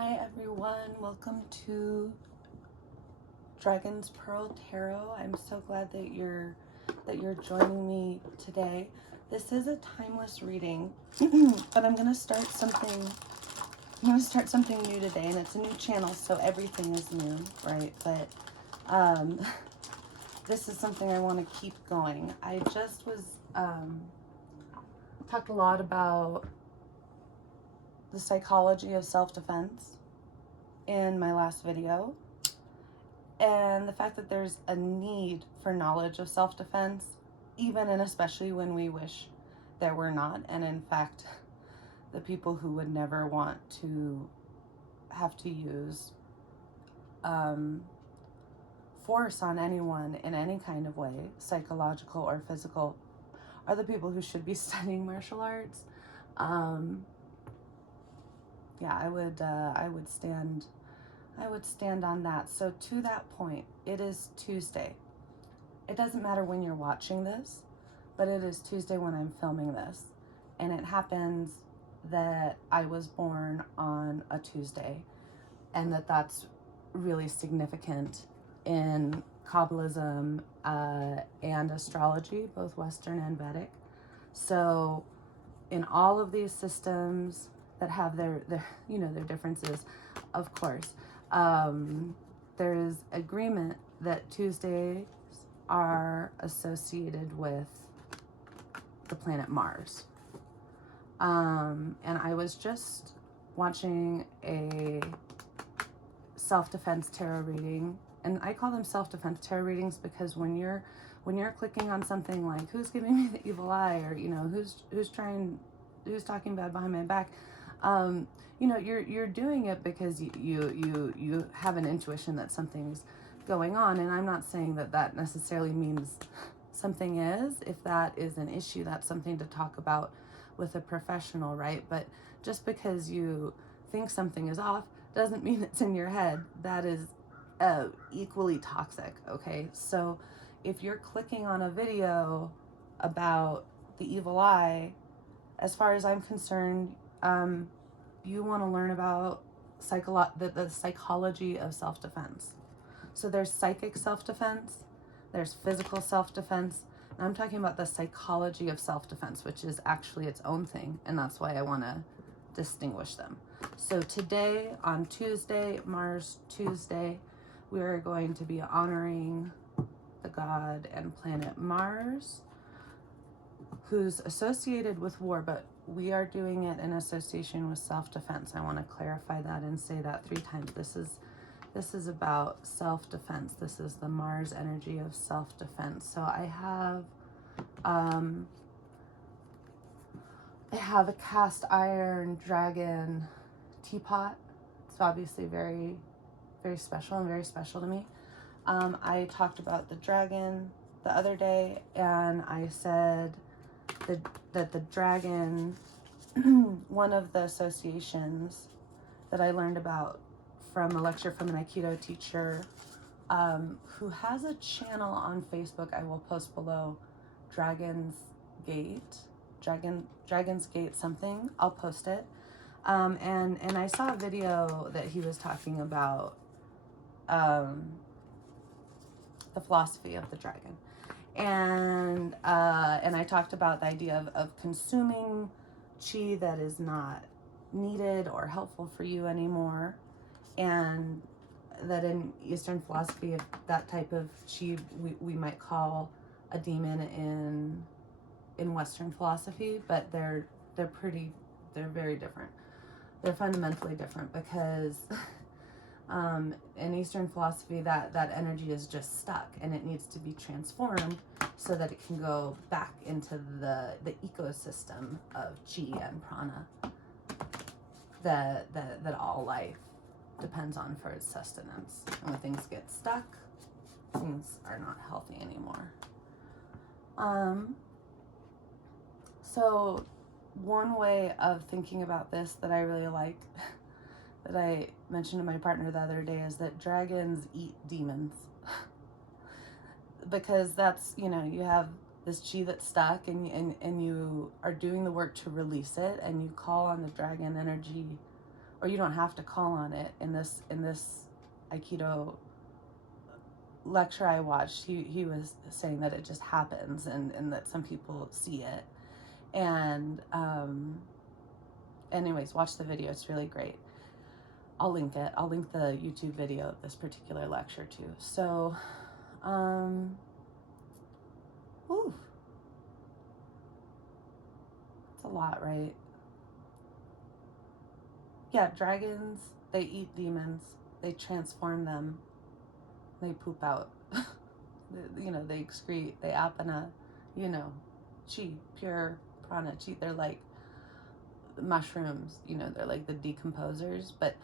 Hi everyone, welcome to Dragon's Pearl Tarot. I'm so glad that you're joining me today. This is a timeless reading, but I'm gonna start something new today, and it's a new channel, so everything is new, right? But this is something I want to keep going. I just was talked a lot about the psychology of self-defense in my last video, and the fact that there's a need for knowledge of self-defense, even and especially when we wish there were not. And in fact, the people who would never want to have to use force on anyone in any kind of way, psychological or physical, are the people who should be studying martial arts. Yeah, I would stand on that. So to that point, it is Tuesday. It doesn't matter when you're watching this, but it is Tuesday when I'm filming this. And it happens that I was born on a Tuesday, and that's really significant in Kabbalism and astrology, both Western and Vedic. So in all of these systems that have their differences, of course, there is agreement that Tuesdays are associated with the planet Mars. And I was just watching a self-defense tarot reading, and I call them self-defense tarot readings because when you're clicking on something like who's giving me the evil eye, or who's talking bad behind my back, you're doing it because you have an intuition that something's going on. And I'm not saying that necessarily means something is. If that is an issue, that's something to talk about with a professional, right? But just because you think something is off doesn't mean it's in your head. That is equally toxic, okay? So if you're clicking on a video about the evil eye, as far as I'm concerned, you want to learn about the psychology of self-defense. So there's psychic self-defense, there's physical self-defense, and I'm talking about the psychology of self-defense, which is actually its own thing, and that's why I want to distinguish them. So today, on Tuesday, Mars Tuesday, we are going to be honoring the god and planet Mars, who's associated with war, but we are doing it in association with self-defense. I want to clarify that and say that 3 times. This is about self-defense. This is the Mars energy of self-defense. So I have a cast iron dragon teapot. It's obviously very, very special and very special to me. I talked about the dragon the other day, and I said that the dragon, one of the associations that I learned about from a lecture from an Aikido teacher who has a channel on Facebook. I will post below, Dragon's Gate something. I'll post it. And I saw a video that he was talking about the philosophy of the dragon. And I talked about the idea of consuming chi that is not needed or helpful for you anymore, and that in Eastern philosophy, of that type of chi we might call a demon in Western philosophy, but they're very different. They're fundamentally different because in Eastern philosophy, that energy is just stuck, and it needs to be transformed so that it can go back into the ecosystem of chi and prana that all life depends on for its sustenance. And when things get stuck, things are not healthy anymore. So one way of thinking about this that I really like, that I mentioned to my partner the other day, is that dragons eat demons. Because that's, you have this chi that's stuck, and you are doing the work to release it, and you call on the dragon energy or you don't have to call on it. In this Aikido lecture I watched, he was saying that it just happens, and that some people see it. And anyways, watch the video, it's really great. I'll link it. I'll link the YouTube video of this particular lecture too. So whew, it's a lot, right? Yeah, dragons, they eat demons, they transform them, they poop out, you know, they excrete, they apana, you know, chi, pure prana, chi. They're like mushrooms, you know, they're like the decomposers, but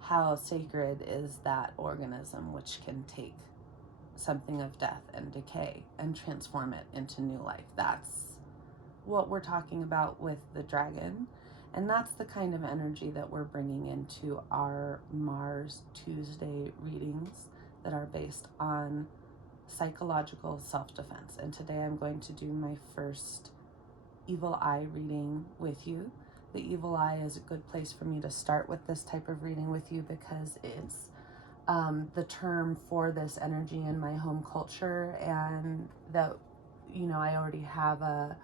how sacred is that organism which can take something of death and decay and transform it into new life. That's what we're talking about with the dragon. And that's the kind of energy that we're bringing into our Mars Tuesday readings that are based on psychological self-defense. And today I'm going to do my first evil eye reading with you. The evil eye is a good place for me to start with this type of reading with you, because it's the term for this energy in my home culture, and that, you know, I already have a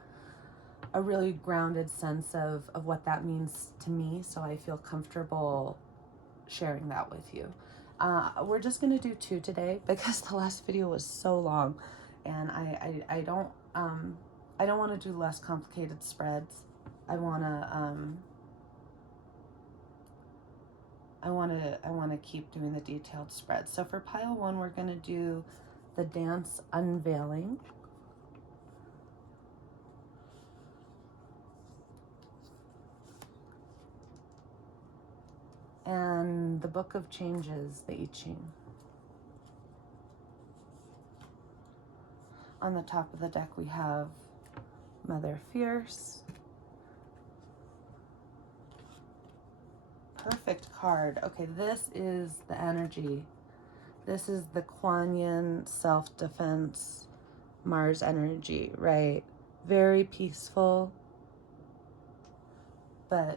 really grounded sense of what that means to me, so I feel comfortable sharing that with you. We're just going to do 2 today because the last video was so long, and I don't want to do less complicated spreads. I want to keep doing the detailed spreads. So for pile 1, we're going to do the dance unveiling. And the Book of Changes, the I Ching. On the top of the deck, we have Mother Fierce. Perfect card. Okay, this is the energy. This is the Kuan Yin self-defense Mars energy, right? Very peaceful, but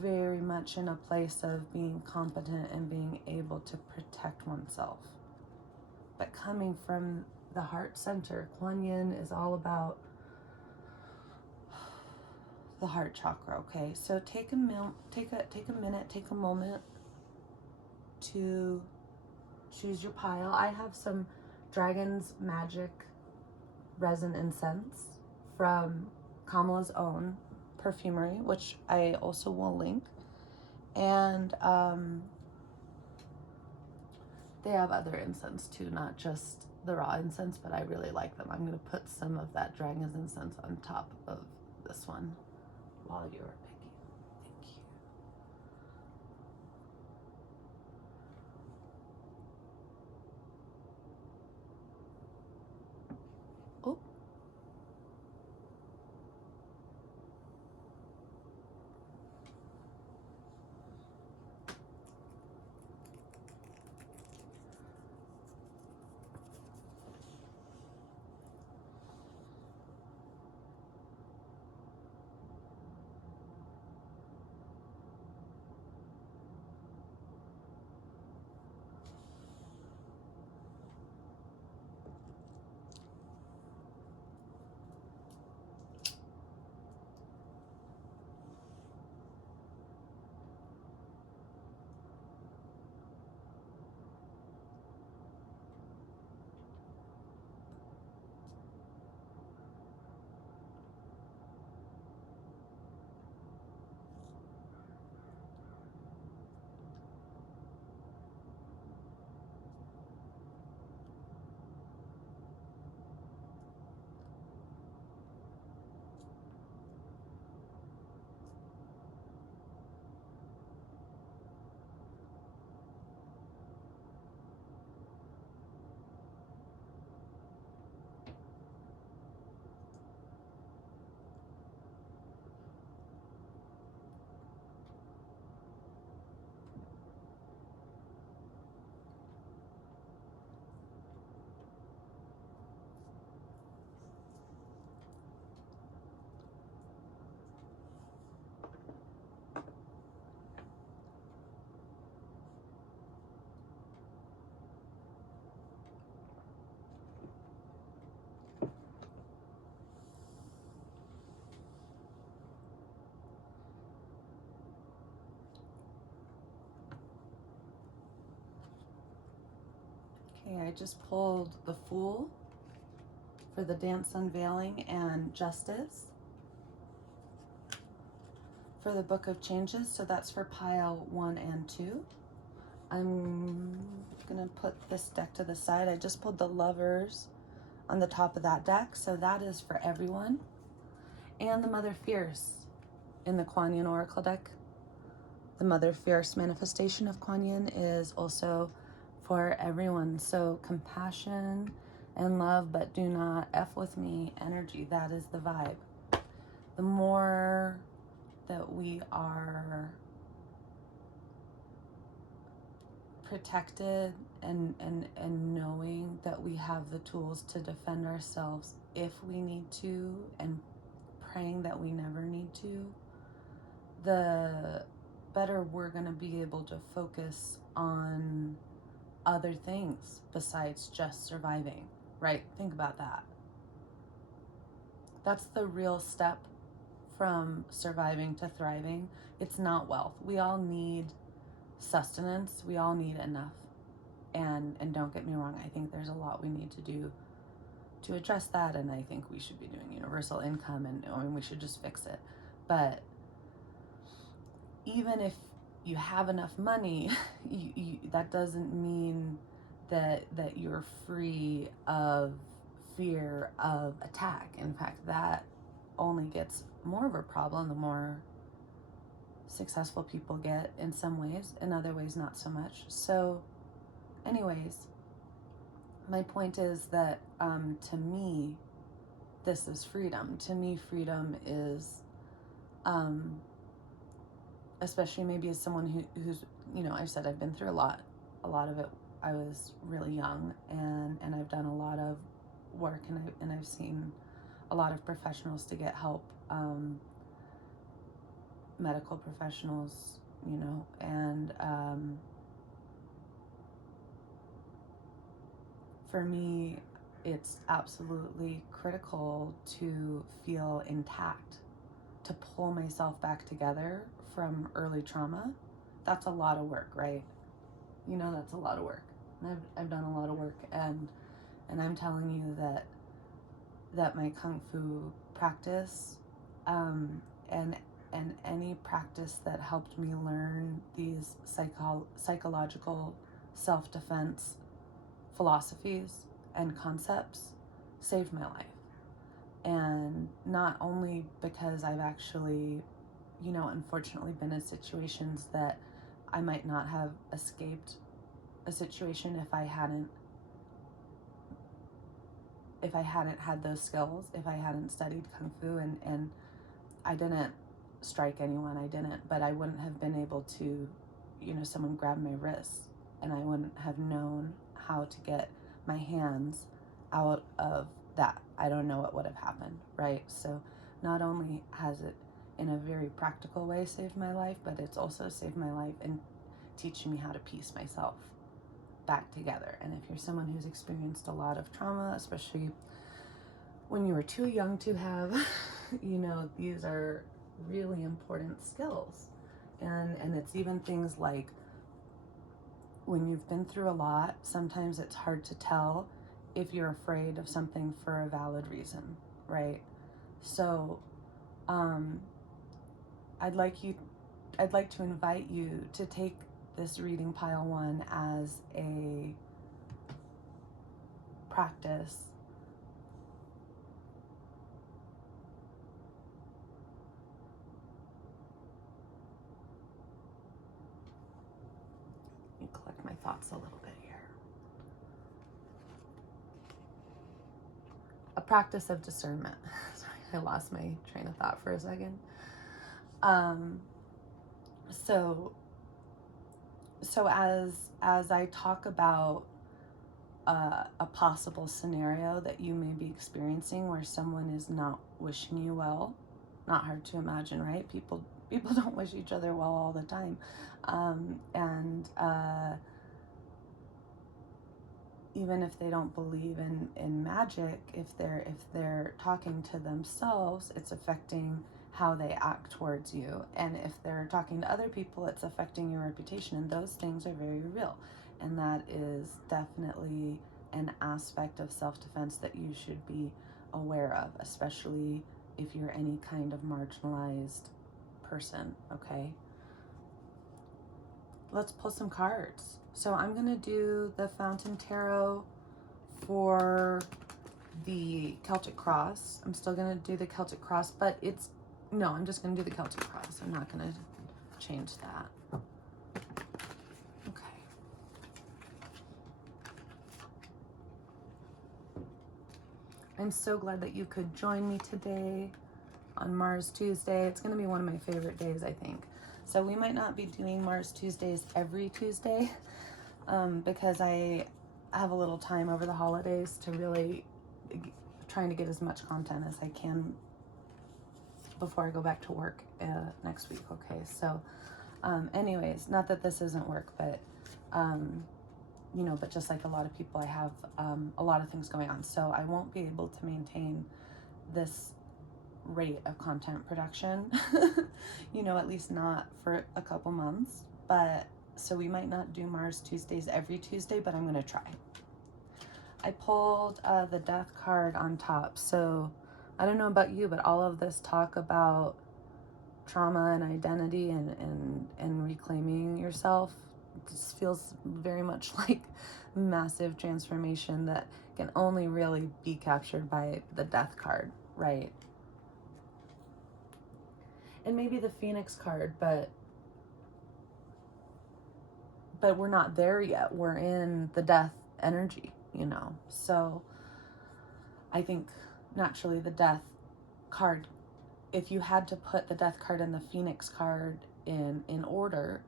very much in a place of being competent and being able to protect oneself. But coming from the heart center, Kuan Yin is all about the heart chakra. Okay, so take a minute, take a moment to choose your pile. I have some Dragon's Magic resin incense from Kamala's Own Perfumery, which I also will link. And they have other incense too, not just the raw incense, but I really like them. I'm going to put some of that Dragon's incense on top of this one while you're picking. Thank you. Oh. just pulled the Fool for the Dance Unveiling and Justice for the Book of Changes. So that's for pile 1 and 2. I'm gonna put this deck to the side. I just pulled the Lovers on the top of that deck, so that is for everyone. And the Mother Fierce in the Kuan Yin Oracle deck. The Mother Fierce manifestation of Kuan Yin is also for everyone. So compassion and love, but do not F with me energy. That is the vibe. The more that we are protected and knowing that we have the tools to defend ourselves if we need to, and praying that we never need to, the better we're going to be able to focus on other things besides just surviving, right? Think about that. That's the real step from surviving to thriving. It's not wealth. We all need sustenance. We all need enough. And don't get me wrong, I think there's a lot we need to do to address that, and I think we should be doing universal income, and we should just fix it. But even if you have enough money, that doesn't mean that you're free of fear of attack. In fact, that only gets more of a problem the more successful people get in some ways, in other ways not so much. So anyways, my point is that to me, this is freedom. To me, freedom is, especially maybe as someone who's, I've said I've been through a lot of it. I was really young, and I've done a lot of work, and I've seen a lot of professionals to get help, medical professionals, and for me, it's absolutely critical to feel intact, to pull myself back together from early trauma. That's a lot of work, right? That's a lot of work. And I've done a lot of work, and I'm telling you that my Kung Fu practice, and any practice that helped me learn these psychological self-defense philosophies and concepts saved my life. And not only because I've actually, unfortunately been in situations that I might not have escaped a situation if I hadn't had those skills, if I hadn't studied Kung Fu, and I didn't strike anyone, but I wouldn't have been able to, someone grabbed my wrists and I wouldn't have known how to get my hands out of that. I don't know what would have happened, right? So not only has it in a very practical way saved my life, but it's also saved my life in teaching me how to piece myself back together. And if you're someone who's experienced a lot of trauma, especially when you were too young to have, these are really important skills. And it's even things like, when you've been through a lot, sometimes it's hard to tell if you're afraid of something for a valid reason, right? So I'd like to invite you to take this reading pile 1 as a practice collect my thoughts a little bit here. A practice of discernment. Sorry, I lost my train of thought for a second. So as I talk about a possible scenario that you may be experiencing where someone is not wishing you well, not hard to imagine, right? People don't wish each other well all the time, and even if they don't believe in magic, if they're talking to themselves, it's affecting how they act towards you. And if they're talking to other people, it's affecting your reputation. And those things are very real. And that is definitely an aspect of self-defense that you should be aware of, especially if you're any kind of marginalized person, okay? Let's pull some cards. So I'm going to do the Fountain Tarot for the Celtic Cross. I'm still going to do the Celtic Cross, but I'm just going to do the Celtic Cross. I'm not going to change that. Okay. I'm so glad that you could join me today on Mars Tuesday. It's going to be one of my favorite days, I think. So we might not be doing Mars Tuesdays every Tuesday because I have a little time over the holidays to really trying to get as much content as I can before I go back to work next week. Okay, so anyways, not that this isn't work, but but just like a lot of people, I have a lot of things going on, so I won't be able to maintain this rate of content production at least not for a couple months. But so we might not do Mars Tuesdays every Tuesday, but I'm going to try. I pulled the Death card on top. So I don't know about you, but all of this talk about trauma and identity and reclaiming yourself just feels very much like massive transformation that can only really be captured by the Death card, right? And maybe the Phoenix card, but we're not there yet. We're in the Death energy, So I think naturally the Death card, if you had to put the Death card and the Phoenix card in order,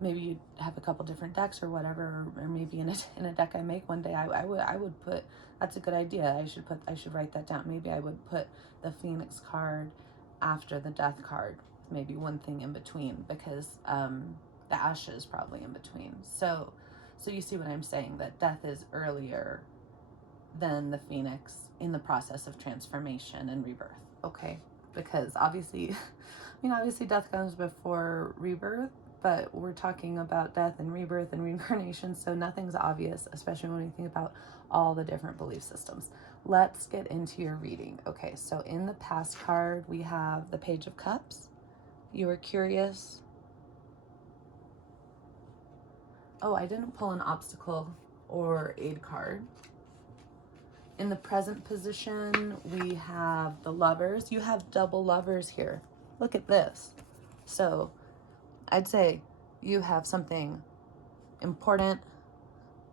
maybe you'd have a couple different decks or whatever, or maybe in a deck I make one day, I would put, that's a good idea. I should write that down. Maybe I would put the Phoenix card after the Death card, maybe one thing in between, because the Ashes is probably in between. So you see what I'm saying, that Death is earlier than the Phoenix in the process of transformation and rebirth, okay? Because obviously Death comes before rebirth, but we're talking about death and rebirth and reincarnation, so nothing's obvious, especially when you think about all the different belief systems. Let's get into your reading. Okay, so in the past card, we have the Page of Cups. You were curious. Oh, I didn't pull an obstacle or aid card. In the present position, we have the Lovers. You have double Lovers here. Look at this. So I'd say you have something important,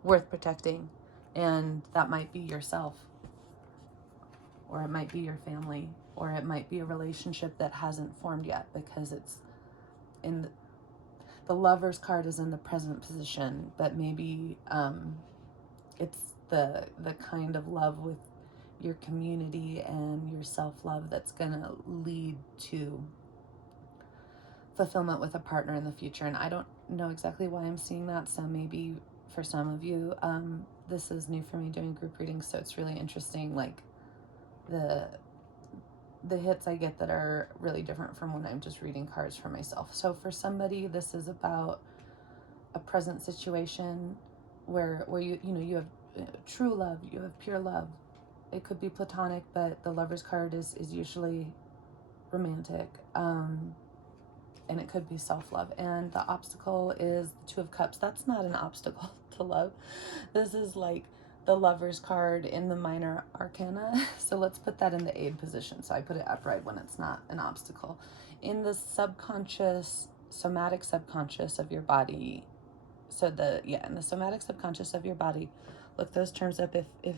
worth protecting, and that might be yourself, or it might be your family, or it might be a relationship that hasn't formed yet, because it's in the Lovers card is in the present position, but maybe it's the kind of love with your community and your self-love that's gonna lead to fulfillment with a partner in the future. And I don't know exactly why I'm seeing that, so maybe for some of you, this is new for me doing group readings, so it's really interesting, like the hits I get that are really different from when I'm just reading cards for myself. So for somebody, this is about a present situation where you have true love, you have pure love. It could be platonic, but the Lovers card is usually romantic. And it could be self-love. And the obstacle is the Two of Cups. That's not an obstacle to love. This is like the Lovers card in the minor arcana. So let's put that in the aid position. So I put it upright when it's not an obstacle. In the subconscious, somatic subconscious of your body. So in the somatic subconscious of your body, look those terms up if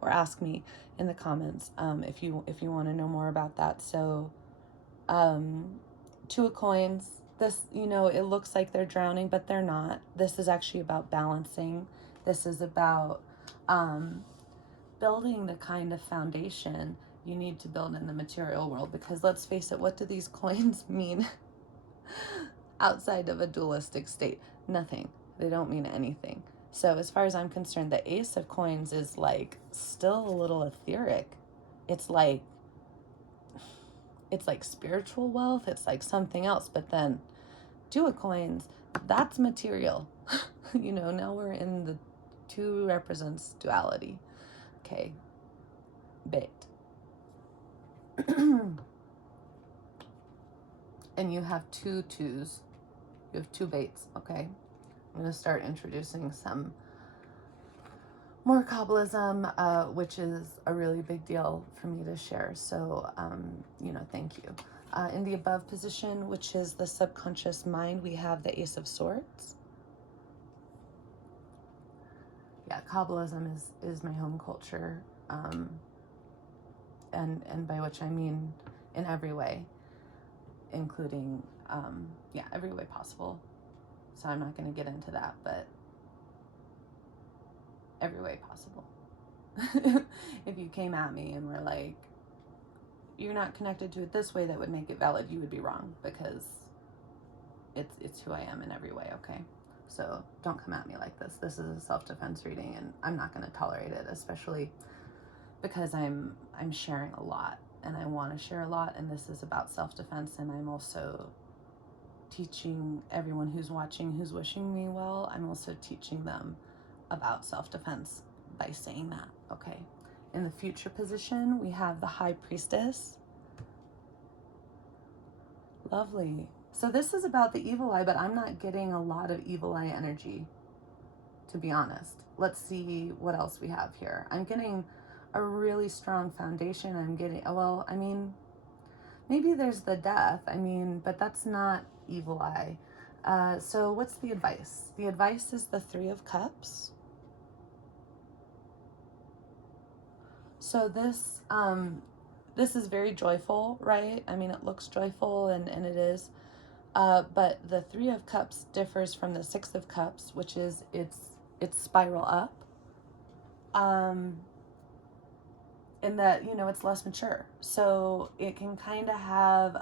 or ask me in the comments if you want to know more about that. So Two of Coins, this, it looks like they're drowning, but they're not. This is actually about balancing. This is about building the kind of foundation you need to build in the material world, because let's face it, what do these coins mean outside of a dualistic state? Nothing. They don't mean anything. So as far as I'm concerned, the Ace of Coins is like still a little etheric. It's like spiritual wealth. It's like something else. But then Two of Coins, that's material. You know, now we're in the 2 represents duality. Okay, bait. And you have 2 twos. You have 2 baits, okay? I'm going to start introducing some more Kabbalism, which is a really big deal for me to share. So, you know, thank you. In the above position, which is the subconscious mind, we have the Ace of Swords. Yeah, Kabbalism is my home culture, and by which I mean in every way, including, yeah, every way possible. So I'm not going to get into that, but every way possible. If you came at me and were like, you're not connected to it this way that would make it valid, you would be wrong, because it's who I am in every way, okay? So don't come at me like this. This is a self-defense reading, and I'm not going to tolerate it, especially because I'm sharing a lot, and I want to share a lot, and this is about self-defense, and I'm also teaching everyone who's watching, who's wishing me well, I'm also teaching them about self-defense by saying that, okay? In the future position, we have the High Priestess. Lovely. So this is about the evil eye, but I'm not getting a lot of evil eye energy, to be honest. Let's see what else we have here. I'm getting a really strong foundation. I'm getting, well, I mean, maybe there's the death. I mean, but that's not evil eye. So what's the advice? The advice is the Three of Cups. So this is very joyful, right? I mean, it looks joyful, and it is. But the Three of Cups differs from the Six of Cups, which is it's spiral up. In that, you know, it's less mature. So it can kind of have,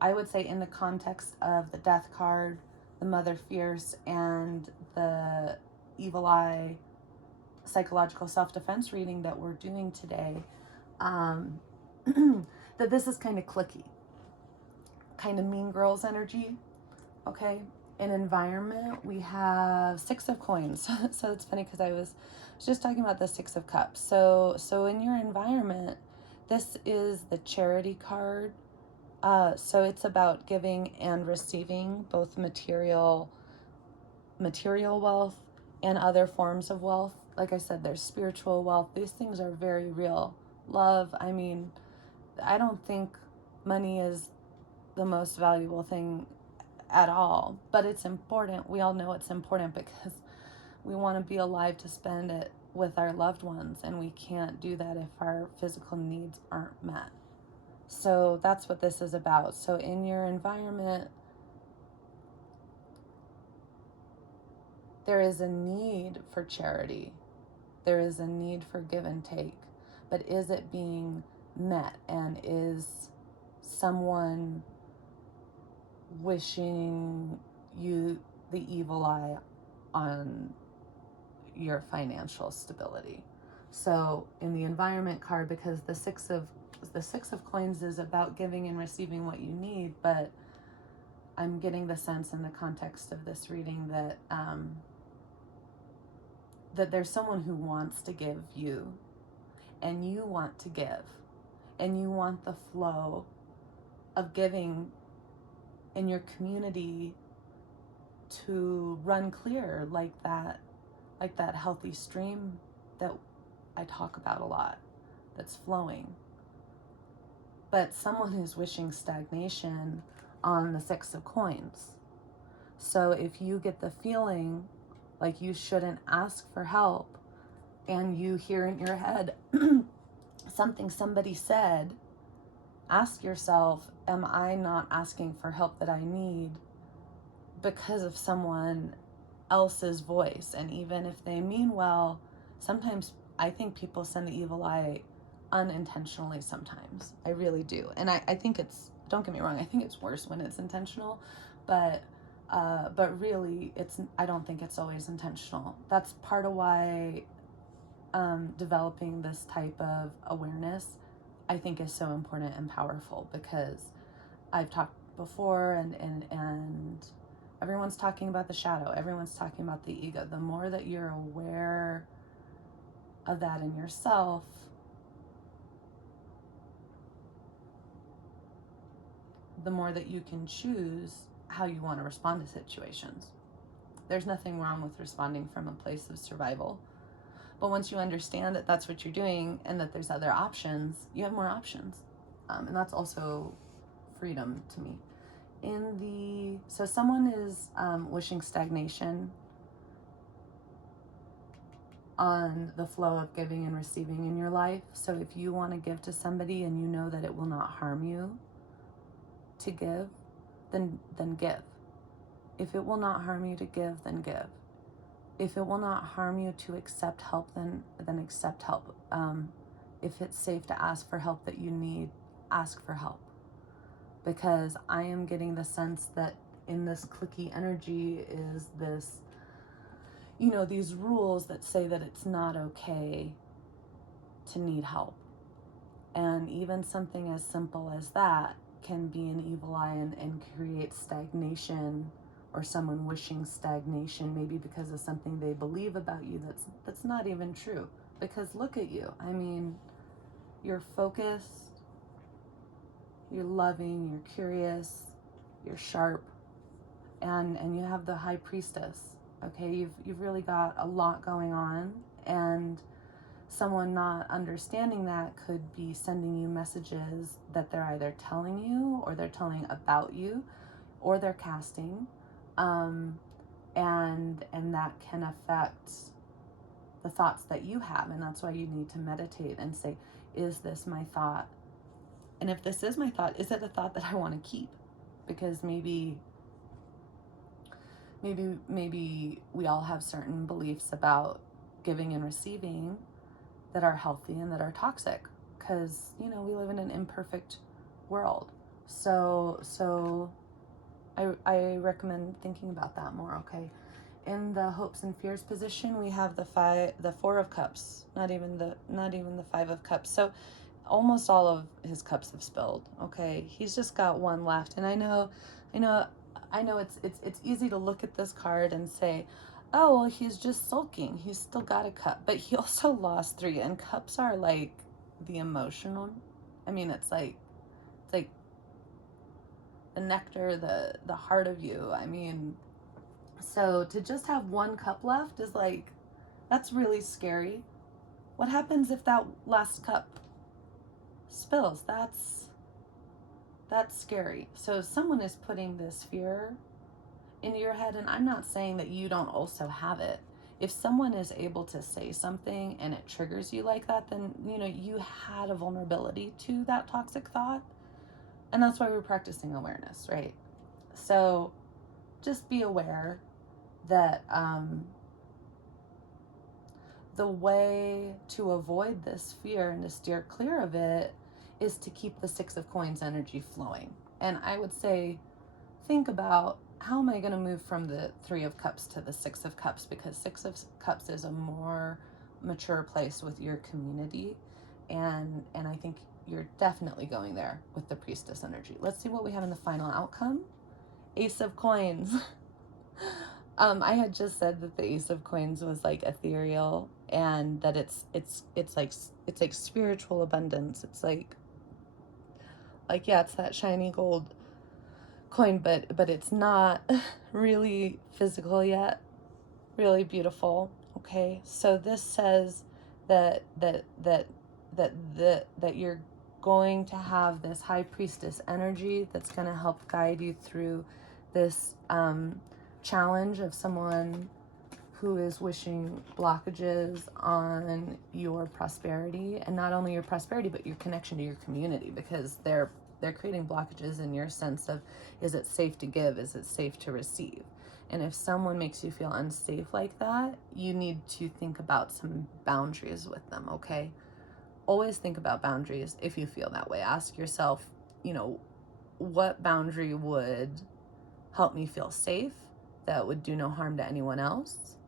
I would say, in the context of the Death card, the Mother Fierce, and the Evil Eye psychological self-defense reading that we're doing today, that this is kind of cliquey, kind of Mean Girls energy, okay? In environment, we have Six of Coins. So it's funny because I was just talking about the Six of Cups. So in your environment, this is the Charity card. So it's about giving and receiving, both material wealth and other forms of wealth. Like I said, there's spiritual wealth. These things are very real. Love, I mean, I don't think money is the most valuable thing at all, but it's important. We all know it's important because we want to be alive to spend it with our loved ones, and we can't do that if our physical needs aren't met. So that's what this is about. So in your environment, there is a need for charity. There is a need for give and take. But is it being met? And is someone wishing you the evil eye on your financial stability? So in the environment card, because the Six of Coins is about giving and receiving what you need, but I'm getting the sense in the context of this reading that that there's someone who wants to give you, and you want to give, and you want the flow of giving in your community to run clear, like that healthy stream that I talk about a lot, that's flowing. But someone is wishing stagnation on the Six of Coins. So if you get the feeling like you shouldn't ask for help, and you hear in your head something somebody said, ask yourself, am I not asking for help that I need because of someone else's voice? And even if they mean well, sometimes I think people send the evil eye unintentionally sometimes. I really do. And I think it's, don't get me wrong, I think it's worse when it's intentional, but really I don't think it's always intentional. That's part of why developing this type of awareness, I think, is so important and powerful, because I've talked before and Everyone's talking about the shadow. Everyone's talking about the ego. The more that you're aware of that in yourself, the more that you can choose how you want to respond to situations. There's nothing wrong with responding from a place of survival. But once you understand that that's what you're doing and that there's other options, you have more options. And that's also freedom to me. So someone is wishing stagnation on the flow of giving and receiving in your life. So if you want to give to somebody and you know that it will not harm you to give, then give. If it will not harm you to give, then give. If it will not harm you to accept help, then accept help. If it's safe to ask for help that you need, ask for help. Because I am getting the sense that in this clicky energy is this, these rules that say that it's not okay to need help. And even something as simple as that can be an evil eye and create stagnation, or someone wishing stagnation, maybe because of something they believe about you that's not even true. Because look at you. I mean, you're focused, you're loving, you're curious, you're sharp, and you have the High Priestess. Okay, you've really got a lot going on, and someone not understanding that could be sending you messages that they're either telling you, or they're telling about you, or they're casting. And that can affect the thoughts that you have. And that's why you need to meditate and say, is this my thought? And if this is my thought, is it a thought that I want to keep? Because maybe we all have certain beliefs about giving and receiving that are healthy and that are toxic, because, we live in an imperfect world. So I recommend thinking about that more, okay? In the hopes and fears position, we have the Four of Cups, not even the Five of Cups. So almost all of his cups have spilled, okay? He's just got one left. And I know it's easy to look at this card and say, oh, well, he's just sulking. He's still got a cup. But he also lost 3, and cups are like the emotional. I mean, it's like the nectar, the heart of you. I mean, so to just have 1 cup left is like, that's really scary. What happens if that last cup spills? That's scary. So someone is putting this fear into your head, and I'm not saying that you don't also have it. If someone is able to say something and it triggers you like that, then you had a vulnerability to that toxic thought. And that's why we're practicing awareness, right? So just be aware that the way to avoid this fear and to steer clear of it is to keep the 6 of Coins energy flowing. And I would say, think about, how am I going to move from the 3 of Cups to the 6 of Cups? Because 6 of Cups is a more mature place with your community. And I think you're definitely going there with the Priestess energy. Let's see what we have in the final outcome. Ace of Coins. I had just said that the Ace of Coins was like ethereal, and that it's like spiritual abundance. It's like yeah, it's that shiny gold coin, but it's not really physical yet. Really beautiful. Okay, so this says that you're going to have this High Priestess energy that's going to help guide you through this challenge of someone who is wishing blockages on your prosperity, and not only your prosperity but your connection to your community, because they're creating blockages in your sense of, is it safe to give, is it safe to receive? And if someone makes you feel unsafe like that, you need to think about some boundaries with them, okay? Always think about boundaries if you feel that way. Ask yourself, what boundary would help me feel safe, that would do no harm to anyone else?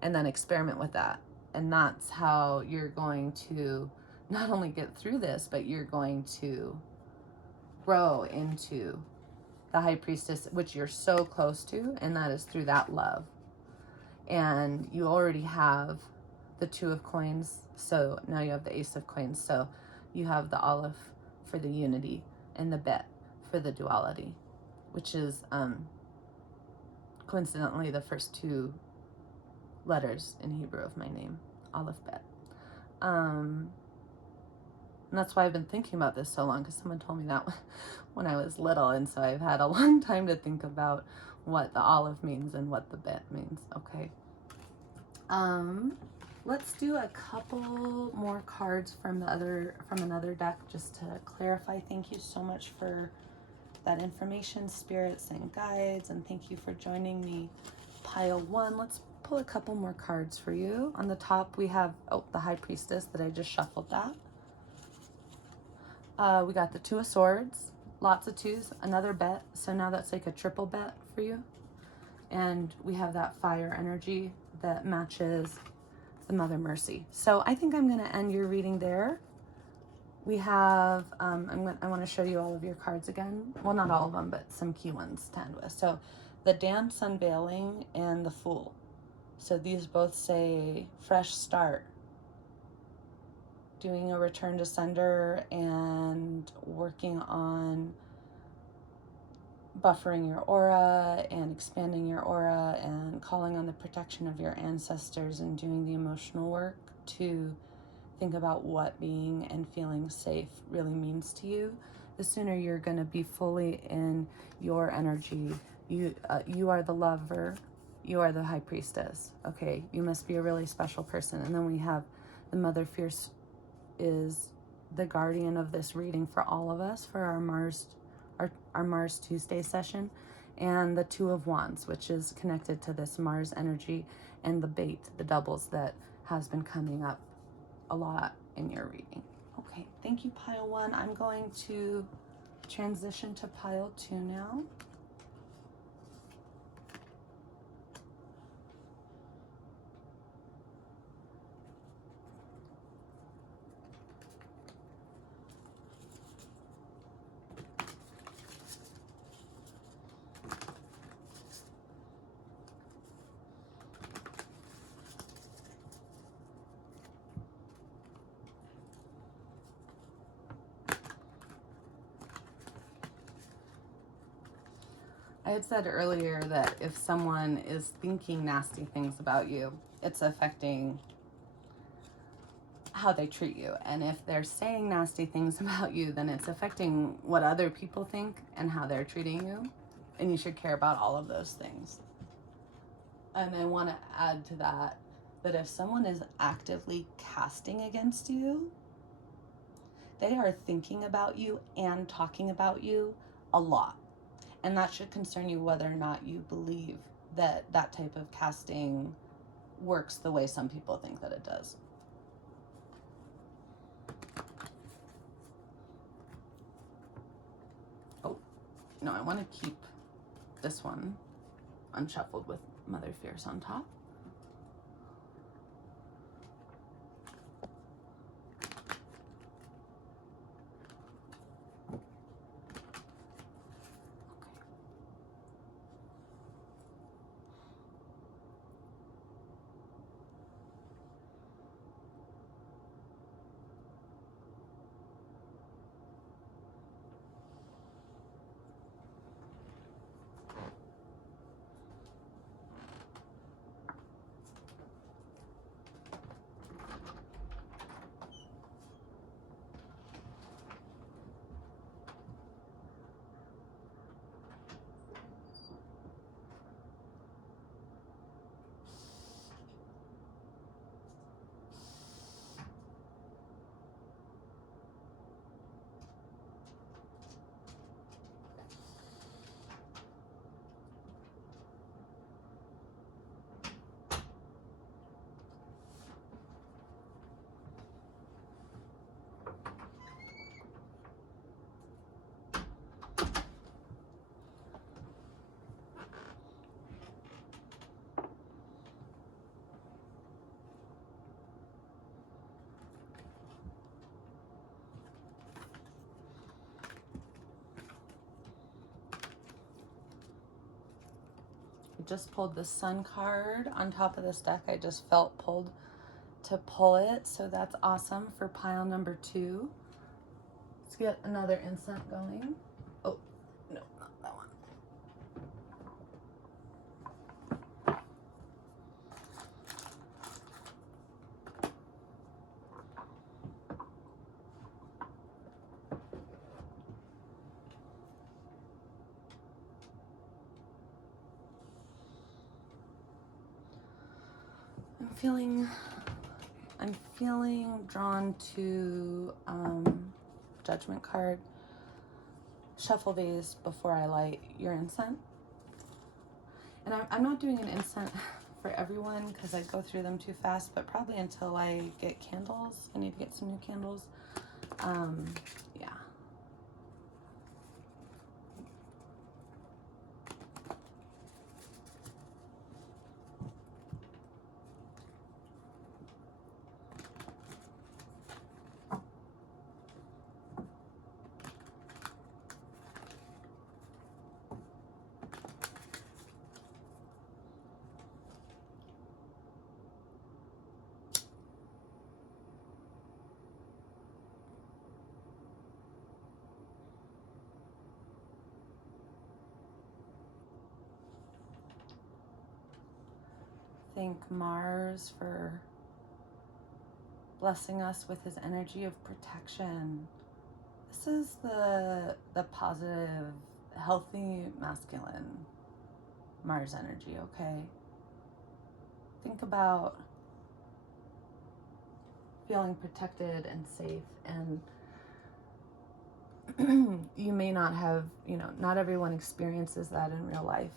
And then experiment with that. And that's how you're going to not only get through this, but you're going to grow into the High Priestess, which you're so close to, and that is through that love. And you already have the Two of Coins, so now you have the Ace of Coins. So you have the Aleph for the unity and the Bet for the duality, which is coincidentally the first two letters in Hebrew of my name, Aleph Bet. And that's why I've been thinking about this so long, because someone told me that when I was little, and so I've had a long time to think about what the Aleph means and what the Bet means. Okay. Let's do a couple more cards from another deck just to clarify. Thank you so much for that information, spirits and guides, and thank you for joining me. Pile 1. Let's pull a couple more cards for you. On the top we have the High Priestess that I just shuffled that. We got the Two of Swords, lots of twos, another Bet, so now that's like a triple bet for you. And we have that fire energy that matches the Mother Mercy. So I think I'm going to end your reading there. We have, I want to show you all of your cards again. Well, not all of them, but some key ones to end with. So the Dance Unveiling and the Fool. So these both say fresh start, doing a return to sender and working on buffering your aura and expanding your aura and calling on the protection of your ancestors and doing the emotional work to think about what being and feeling safe really means to you. The sooner you're going to be fully in your energy, you are the lover, you are the High Priestess. Okay, you must be a really special person. And then we have the Mother Fierce is the guardian of this reading for all of us for our Mars Tuesday session, and the Two of Wands, which is connected to this Mars energy, and the bait, the doubles that has been coming up a lot in your reading. Okay, thank you, Pile 1. I'm going to transition to Pile 2 now. I had said earlier that if someone is thinking nasty things about you, it's affecting how they treat you. And if they're saying nasty things about you, then it's affecting what other people think and how they're treating you. And you should care about all of those things. And I want to add to that, that if someone is actively casting against you, they are thinking about you and talking about you a lot. And that should concern you whether or not you believe that that type of casting works the way some people think that it does. Oh, no, I want to keep this one unshuffled with Mother Fierce on top. just pulled the Sun card on top of this deck. I just felt pulled to pull it, so that's awesome for pile number 2. Let's get another incense going. Oh, no, not that one. I'm feeling drawn to Judgment card. Shuffle these before I light your incense. And I'm not doing an incense for everyone because I go through them too fast, but probably until I get candles. I need to get some new candles. Yeah. Thank Mars for blessing us with his energy of protection. This is the positive, healthy, masculine Mars energy, okay? Think about feeling protected and safe, and you may not have, not everyone experiences that in real life.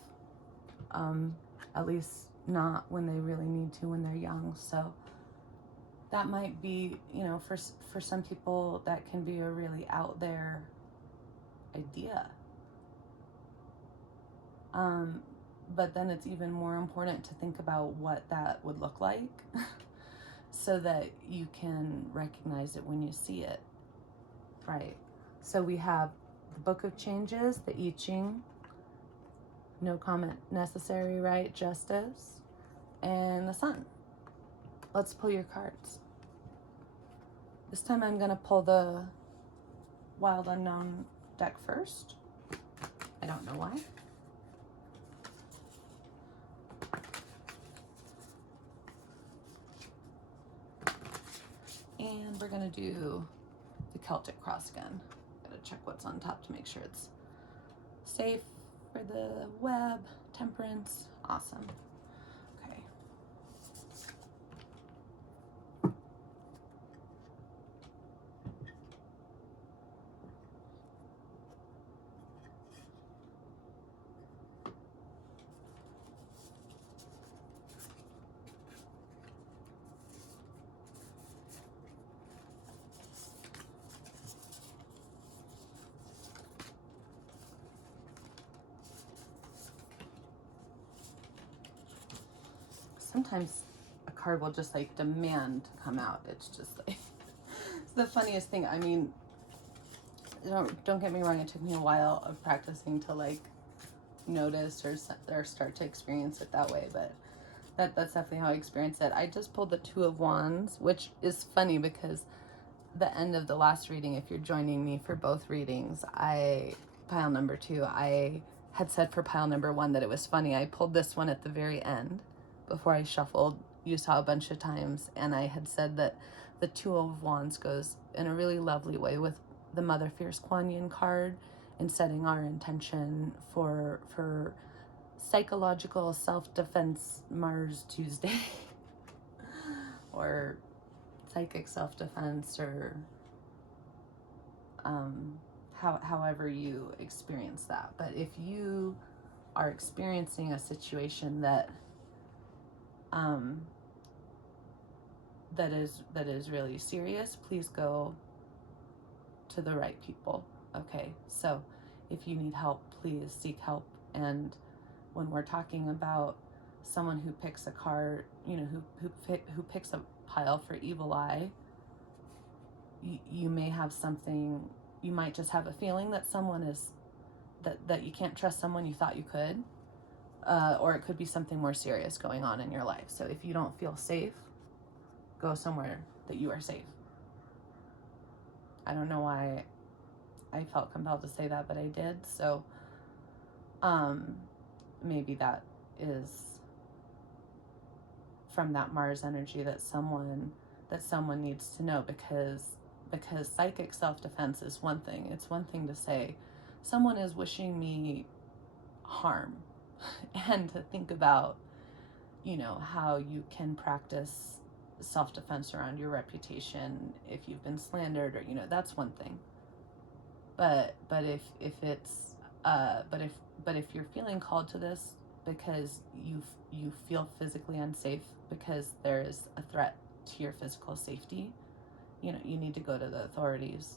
At least not when they really need to when they're young. So that might be, for some people that can be a really out there idea. But then it's even more important to think about what that would look like so that you can recognize it when you see it, right? So we have the Book of Changes, the I Ching, no comment necessary, right? Justice, and the Sun. Let's pull your cards. This time I'm gonna pull the Wild Unknown deck first. I don't know why. And we're gonna do the Celtic Cross again. Gotta check what's on top to make sure it's safe for the web. Temperance, awesome. Okay. Sometimes a card will just like demand to come out. It's just like, it's the funniest thing. I mean, don't get me wrong, it took me a while of practicing to like notice or start to experience it that way, but that's definitely how I experience it. I just pulled the Two of Wands, which is funny because the end of the last reading, if you're joining me for both readings, pile number 2, I had said for pile number 1 that it was funny. I pulled this one at the very end before I shuffled. You saw a bunch of times, and I had said that the Two of Wands goes in a really lovely way with the Mother Fierce Kuan Yin card and setting our intention for psychological self-defense Mars Tuesday or psychic self-defense, or however you experience that. But if you are experiencing a situation that that is really serious, please go to the right people. Okay, so if you need help, please seek help. And when we're talking about someone who picks a card, who picks a pile for evil eye, you may have something. You might just have a feeling that someone is that you can't trust someone you thought you could, or it could be something more serious going on in your life. So if you don't feel safe, go somewhere that you are safe. I don't know why I felt compelled to say that, but I did. So maybe that is from that Mars energy that someone needs to know, because psychic self-defense is one thing. It's one thing to say someone is wishing me harm and to think about, you know, how you can practice self-defense around your reputation if you've been slandered, or, you know, that's one thing. But if it's but if you're feeling called to this because you feel physically unsafe, because there is a threat to your physical safety, you know, you need to go to the authorities.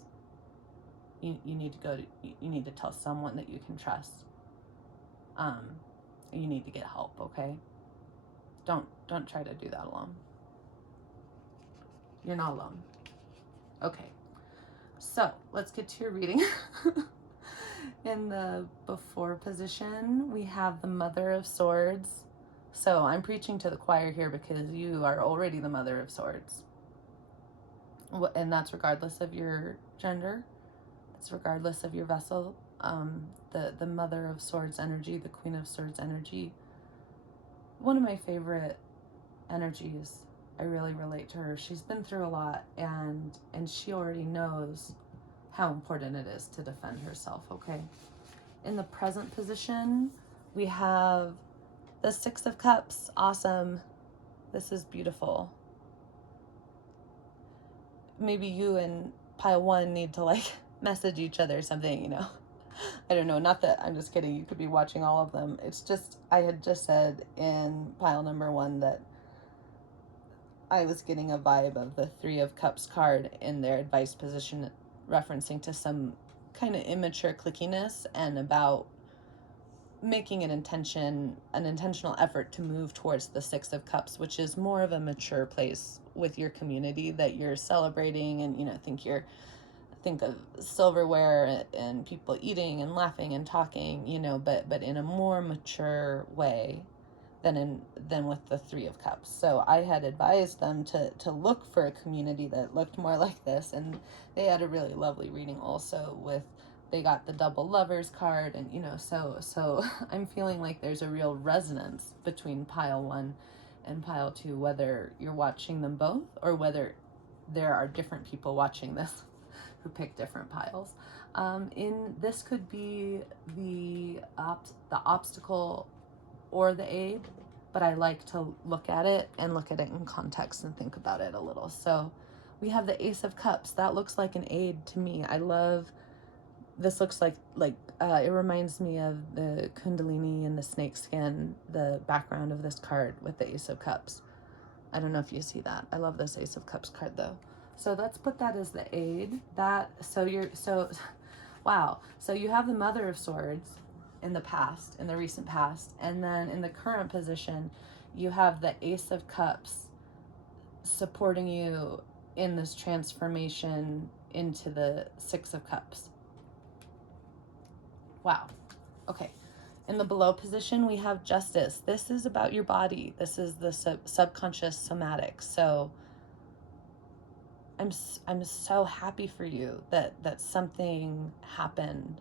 You need to tell someone that you can trust. You need to get help, okay? Don't try to do that alone. You're not alone. Okay. So, let's get to your reading. In the before position, we have the Mother of Swords. So, I'm preaching to the choir here because you are already the Mother of Swords. And that's regardless of your gender. It's regardless of your vessel. The Mother of Swords energy, the Queen of Swords energy. One of my favorite energies. I really relate to her. She's been through a lot, and she already knows how important it is to defend herself, okay? In the present position, we have the Six of Cups. Awesome. This is beautiful. Maybe you and pile one need to like message each other or something, you know? I don't know, not that, I'm just kidding. You could be watching all of them. It's just, I had just said in pile number one that I was getting a vibe of the Three of Cups card in their advice position, referencing to some kind of immature clickiness and about making an intentional effort to move towards the Six of Cups, which is more of a mature place with your community that you're celebrating, and, you know, think of silverware and people eating and laughing and talking, you know, but in a more mature way than with the Three of Cups. So I had advised them to look for a community that looked more like this, and they had a really lovely reading also with, they got the double lovers card, and, you know, so I'm feeling like there's a real resonance between pile one and pile two, whether you're watching them both or whether there are different people watching this who pick different piles. In this could be the obstacle or the aid, but I like to look at it in context and think about it a little. So we have the Ace of Cups. That looks like an aid to me. I love, this looks like it reminds me of the Kundalini and the snake skin, the background of this card with the Ace of Cups. I don't know if you see that. I love this Ace of Cups card though. So let's put that as the aid. Wow. So you have the Mother of Swords in the recent past, and then in the current position, you have the Ace of Cups supporting you in this transformation into the Six of Cups. Wow. Okay. In the below position, we have Justice. This is about your body. This is the subconscious somatic. So I'm so happy for you that something happened.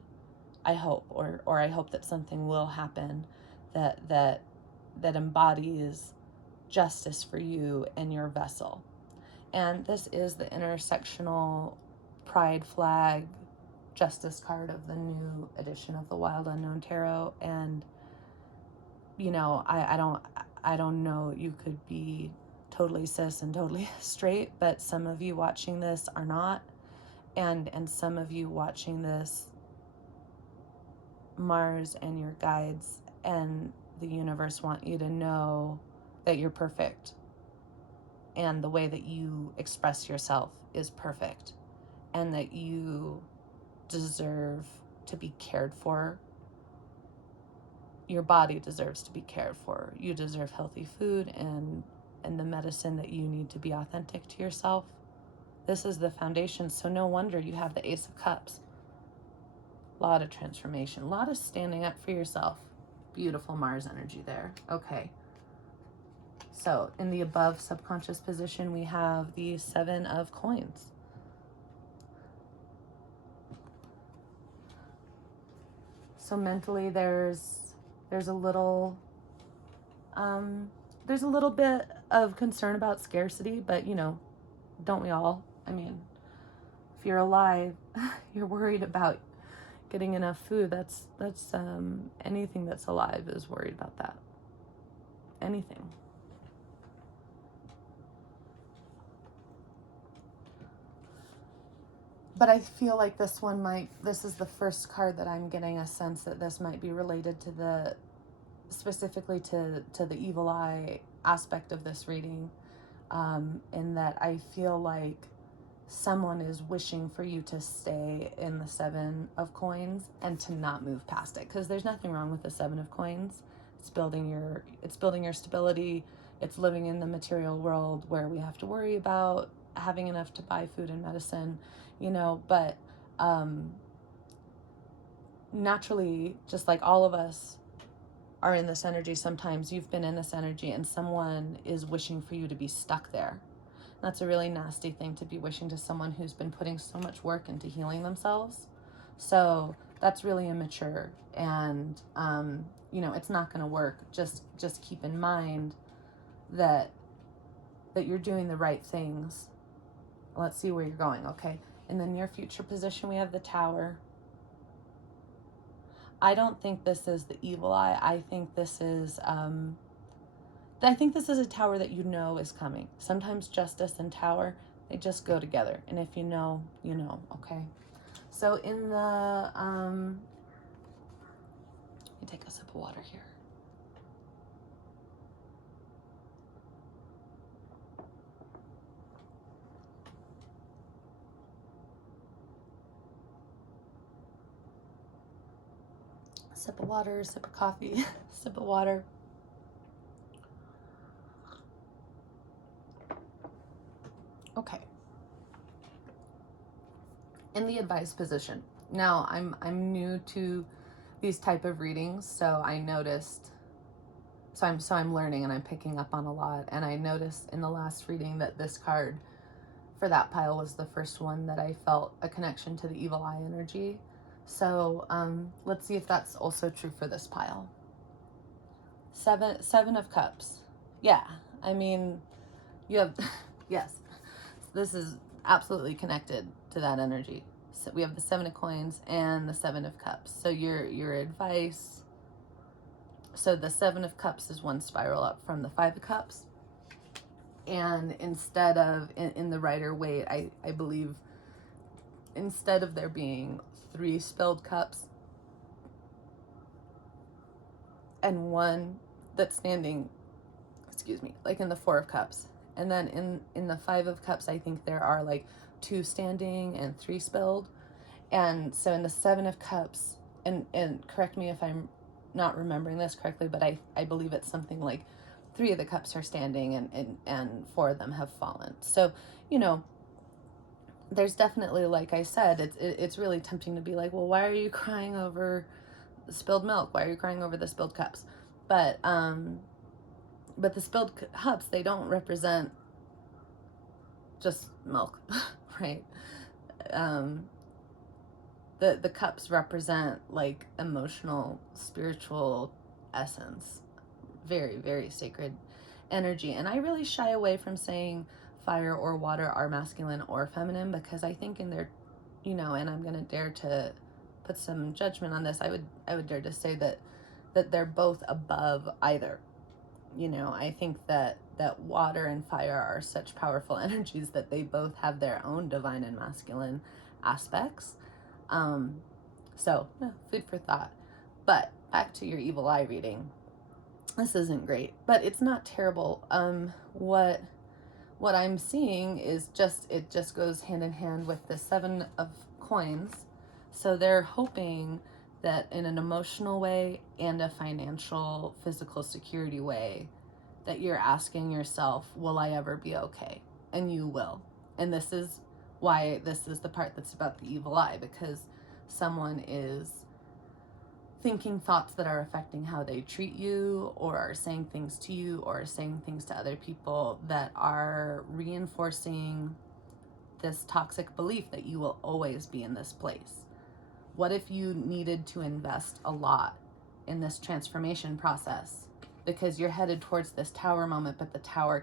I hope, or I hope that something will happen that embodies justice for you and your vessel. And this is the intersectional pride flag justice card of the new edition of the Wild Unknown Tarot. And, you know, I don't know, you could be totally cis and totally straight, but some of you watching this are not, and some of you watching this, Mars and your guides and the universe want you to know that you're perfect, and the way that you express yourself is perfect, and that you deserve to be cared for. Your body deserves to be cared for. You deserve healthy food and the medicine that you need to be authentic to yourself. This is the foundation, so no wonder you have the Ace of Cups. A lot of transformation, a lot of standing up for yourself. Beautiful Mars energy there. Okay. So in the above subconscious position, we have the 7 of coins. So mentally there's a little bit of concern about scarcity, but you know, don't we all? I mean, if you're alive, you're worried about getting enough food. That's anything that's alive is worried about that. Anything. But I feel like this is the first card that I'm getting a sense that this might be related to specifically to the evil eye aspect of this reading, in that I feel like someone is wishing for you to stay in the 7 of coins and to not move past it, because there's nothing wrong with the 7 of coins. It's building your stability. It's living in the material world where we have to worry about having enough to buy food and medicine, you know, but naturally, just like all of us are in this energy, sometimes you've been in this energy and someone is wishing for you to be stuck there. That's a really nasty thing to be wishing to someone who's been putting so much work into healing themselves. So that's really immature, and you know, it's not going to work. Just keep in mind that you're doing the right things. Let's see where you're going. Okay, in the near future position, we have the Tower. I don't think this is the evil eye. I think this is a tower that you know is coming. Sometimes justice and tower, they just go together. And if you know, you know, okay? So in the, let me take a sip of water here. Sip of water, sip of coffee, sip of water. Okay. In the advice position. Now, I'm new to these type of readings, so I noticed, I'm learning and I'm picking up on a lot, and I noticed in the last reading that this card for that pile was the first one that I felt a connection to the evil eye energy. So let's see if that's also true for this pile. Seven of Cups. Yeah, I mean, you have, yes, this is absolutely connected to that energy. So we have the 7 of Coins and the 7 of Cups. So your advice, so the 7 of Cups is one spiral up from the 5 of Cups. And instead of, in the Rider-Waite, I believe, instead of there being 3 spilled cups and one that's standing, like in the 4 of Cups. And then in the 5 of Cups, I think there are like 2 standing and 3 spilled. And so in the 7 of Cups, and correct me if I'm not remembering this correctly, but I believe it's something like 3 of the cups are standing and 4 of them have fallen. So, you know, there's definitely, like I said, it's really tempting to be like, well, why are you crying over the spilled milk? Why are you crying over the spilled cups? But the spilled cups, they don't represent just milk, right? The cups represent like emotional, spiritual essence, very, very sacred energy. And I really shy away from saying fire or water are masculine or feminine, because I think in their, you know, and I'm going to dare to put some judgment on this, I would dare to say that they're both above either. You know, I think that water and fire are such powerful energies that they both have their own divine and masculine aspects. So food for thought. But back to your evil eye reading. This isn't great, but it's not terrible. What I'm seeing is it just goes hand in hand with the 7 of Coins. So they're hoping that in an emotional way and a financial, physical security way, that you're asking yourself, will I ever be okay? And you will. And this is why this is the part that's about the evil eye, because someone is thinking thoughts that are affecting how they treat you, or are saying things to you, or saying things to other people that are reinforcing this toxic belief that you will always be in this place? What if you needed to invest a lot in this transformation process because you're headed towards this tower moment, but the tower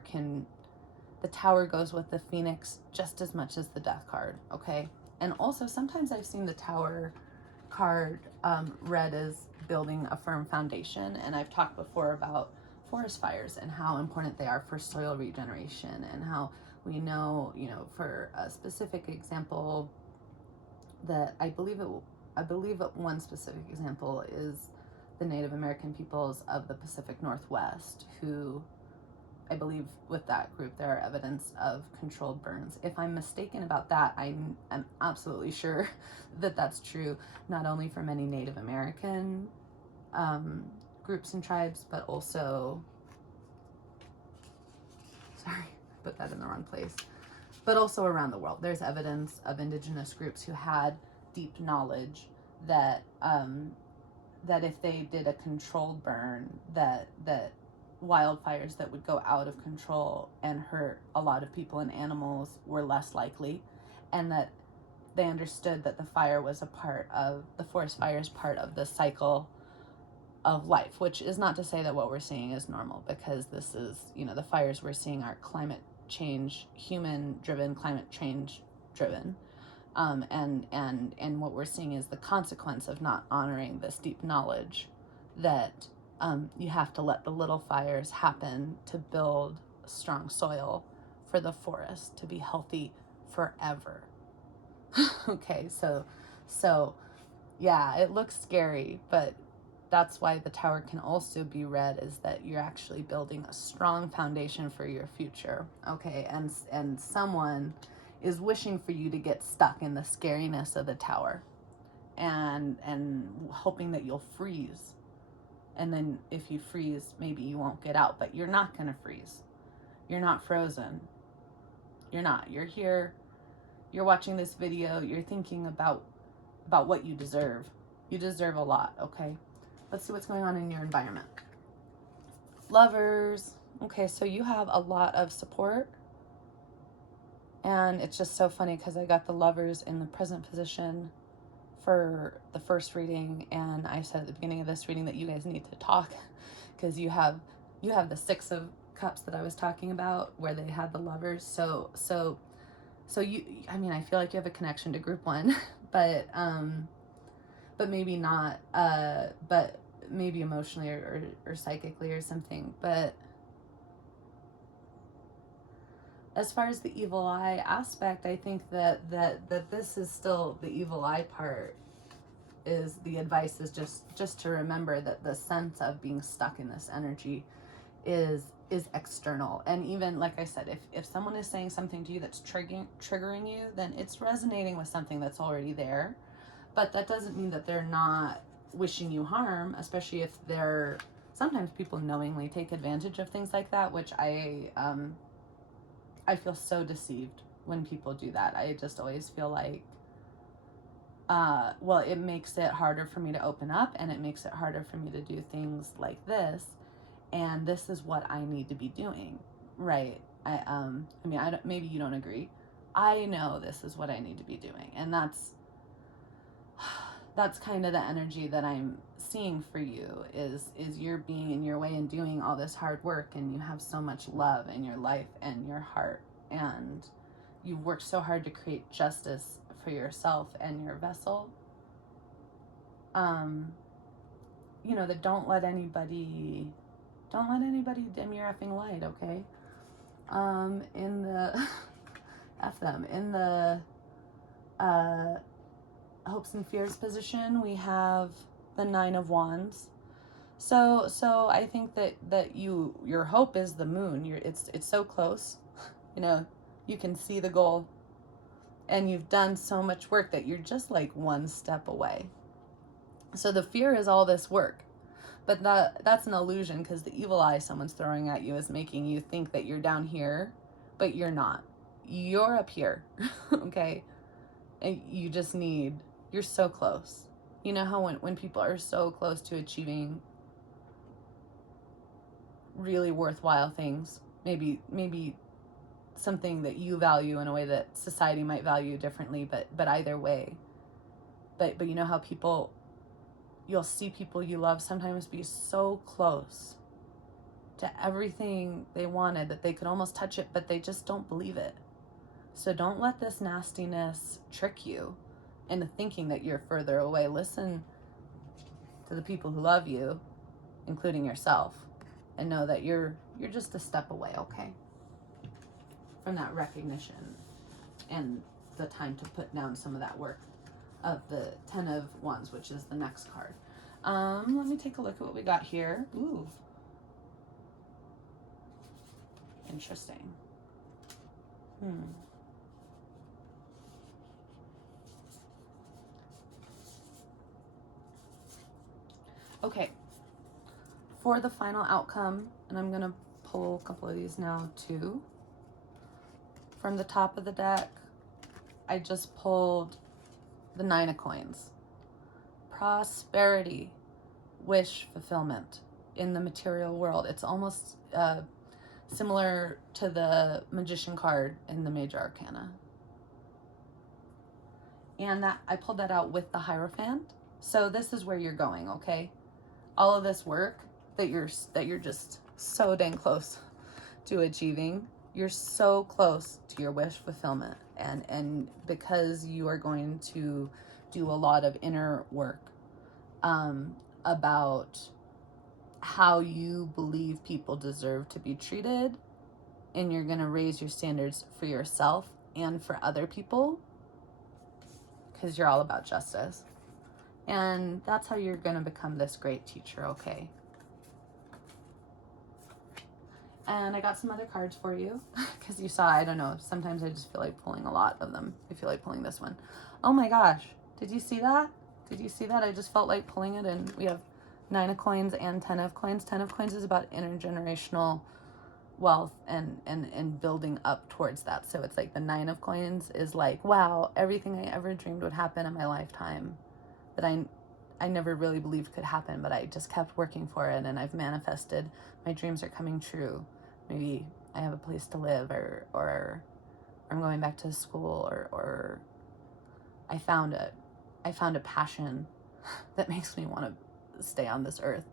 goes with the phoenix just as much as the death card, okay? And also sometimes I've seen the tower card read as building a firm foundation, and I've talked before about forest fires and how important they are for soil regeneration, and how we know, you know, for a specific example that I believe one specific example is the Native American peoples of the Pacific Northwest, who, I believe with that group there are evidence of controlled burns. If I'm mistaken about that, I'm absolutely sure that that's true, not only for many Native American groups and tribes, but also, sorry, put that in the wrong place, but also around the world. There's evidence of indigenous groups who had deep knowledge that that if they did a controlled burn, that wildfires that would go out of control and hurt a lot of people and animals were less likely, and that they understood that the fire was the forest fire is part of the cycle of life, which is not to say that what we're seeing is normal, because this is, you know, the fires we're seeing are climate change, human driven, climate change driven. And what we're seeing is the consequence of not honoring this deep knowledge that you have to let the little fires happen to build strong soil for the forest to be healthy forever. Okay, so yeah, it looks scary, but that's why the tower can also be read as that you're actually building a strong foundation for your future. Okay, and someone is wishing for you to get stuck in the scariness of the tower, and hoping that you'll freeze. And then if you freeze, maybe you won't get out, but you're not going to freeze. You're not frozen. You're not. You're here. You're watching this video. You're thinking about what you deserve. You deserve a lot, okay? Let's see what's going on in your environment. Lovers. Okay, so you have a lot of support. And it's just so funny because I got the Lovers in the present position for the first reading, and I said at the beginning of this reading that you guys need to talk, because you have the Six of Cups that I was talking about, where they had the Lovers. So you, I mean, I feel like you have a connection to group one, but maybe not, but maybe emotionally or psychically or something. But as far as the evil eye aspect, I think that this is still the evil eye part. Is the advice is just to remember that the sense of being stuck in this energy is external. And even like I said, if someone is saying something to you that's triggering you, then it's resonating with something that's already there. But that doesn't mean that they're not wishing you harm, especially if they're, sometimes people knowingly take advantage of things like that, which I feel so deceived when people do that. I just always feel like, well, it makes it harder for me to open up, and it makes it harder for me to do things like this. And this is what I need to be doing, right? I mean, maybe you don't agree. I know this is what I need to be doing, and that's kind of the energy that I'm seeing for you. Is you're being in your way and doing all this hard work, and you have so much love in your life and your heart, and you've worked so hard to create justice for yourself and your vessel. You know, that don't let anybody dim your effing light, okay? In the F them. In the hopes and fears position, we have the Nine of Wands. So I think that your hope is the moon. It's so close. You know, you can see the goal, and you've done so much work that you're just like one step away. So the fear is all this work. But that's an illusion, because the evil eye someone's throwing at you is making you think that you're down here, but you're not. You're up here, okay? And you're so close. You know how when people are so close to achieving really worthwhile things, maybe something that you value in a way that society might value differently, but either way. But you know how you'll see people you love sometimes be so close to everything they wanted that they could almost touch it, but they just don't believe it. So don't let this nastiness trick you into thinking that you're further away. Listen to the people who love you, including yourself, and know that you're just a step away, okay? From that recognition and the time to put down some of that work of the 10 of Wands, which is the next card. Let me take a look at what we got here. Ooh. Interesting. Okay. For the final outcome, and I'm going to pull a couple of these now too. From the top of the deck, I just pulled the 9 of Coins. Prosperity, wish fulfillment in the material world. It's almost similar to the Magician card in the Major Arcana. And that I pulled that out with the Hierophant. So this is where you're going, okay? All of this work that you're just so dang close to achieving, you're so close to your wish fulfillment. And because you are going to do a lot of inner work about how you believe people deserve to be treated, and you're going to raise your standards for yourself and for other people, because you're all about justice. And that's how you're going to become this great teacher, okay? And I got some other cards for you, because you saw, I don't know, sometimes I just feel like pulling a lot of them. I feel like pulling this one. Oh my gosh, did you see that? Did you see that? I just felt like pulling it, and we have 9 of Coins and 10 of Coins. 10 of Coins is about intergenerational wealth and building up towards that. So it's like the 9 of Coins is like, wow, everything I ever dreamed would happen in my lifetime that I never really believed could happen, but I just kept working for it, and I've manifested. My dreams are coming true. Maybe I have a place to live, or I'm going back to school, or I found a passion that makes me want to stay on this earth.